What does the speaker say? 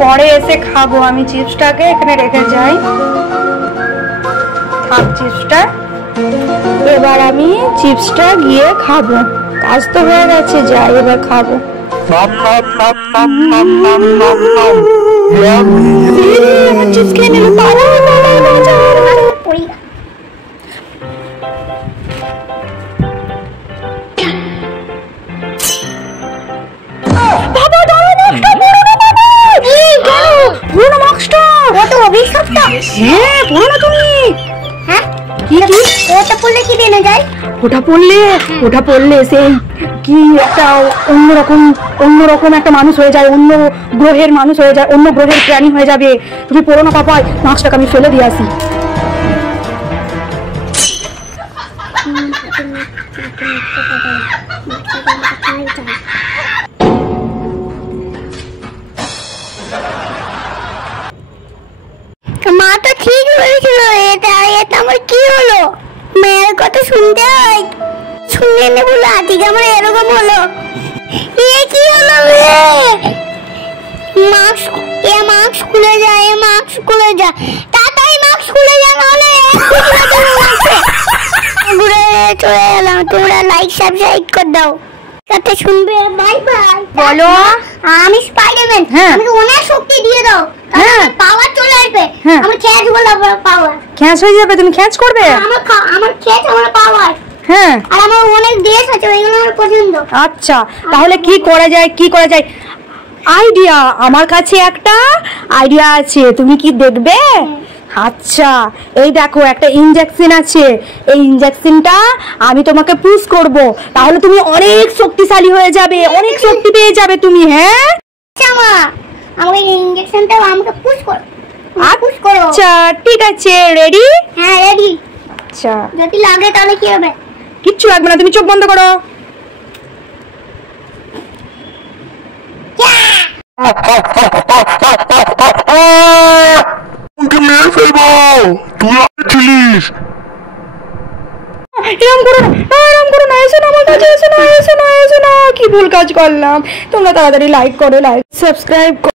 পরে এসে খাবো। আমি চিপসটাকে এখানে রেখে যাই। থাক চিপসটা, এবার আমি চিপসটা গিয়ে খাবো। কাজ তো হয়ে গেছে, যাই এবার খাবো। চিপস খেয়ে নিল, ওটা পড়লে সেই কি একটা অন্যরকম একটা মানুষ হয়ে যায়, অন্য গ্রহের মানুষ হয়ে যায়, অন্য গ্রহের প্রাণী হয়ে যাবে। তুমি পড়ো না পাপা, মাস্কটাকে আমি ফেলে দিয়ে আসি। মা তো ঠিক বলেছিল, এটা আমার কি হলো? মেয়ের কথা শুনতে হয়, শুনে নে বলে আজকে আমার এরকম হলো। এ কি হলো? মাস্ক খুলে যায়, মাস্ক খুলে যায়, তাড়াতাড়ি মাস্ক খুলে যা, নাহলে ঘুরে চলে এলাম। তোমরা লাইক সাবস্ক্রাইব করে দাও, তাতে শুনবে। Bye bye. বলো, আমি স্পাইডারম্যান, আমাকে অনেক শক্তি দিয়ে দাও, পাওয়ার চলে আসবে। আমার ক্যাচ বলা পাওয়ার, ক্যাচ হয়ে যাবে, তুমি ক্যাচ করবে। আমার ক্যাচ, আমার পাওয়ার। হ্যাঁ, আর আমার অনেক দেশ আছে, ওইগুলো আমার পছন্দ। আচ্ছা, তাহলে কি করা যায়? আইডিয়া, আমার কাছে একটা আইডিয়া আছে, তুমি কি দেখবে? আচ্ছা, এই দেখো একটা ইনজেকশন আছে, এই ইনজেকশনটা আমি তোমাকে পুশ করব, তাহলে তুমি অনেক শক্তিশালী হয়ে যাবে, অনেক শক্তি পেয়ে যাবে তুমি। হ্যাঁ আচ্ছা মা, আমাকে ইনজেকশনটা আমাকে পুশ করো। আচ্ছা ঠিক আছে, রেডি? হ্যাঁ রেডি। আচ্ছা, যদি লাগে তাহলে কি হবে? কিচ্ছু লাগবে না, তুমি চোখ বন্ধ করো। মেরে ফেলবো, তুই আসছিলিস। এরকম করো না, এসো না আমার কাছে, এসো না, কি ভুল কাজ করলাম। তোমরা তাড়াতাড়ি লাইক করো, সাবস্ক্রাইব করো।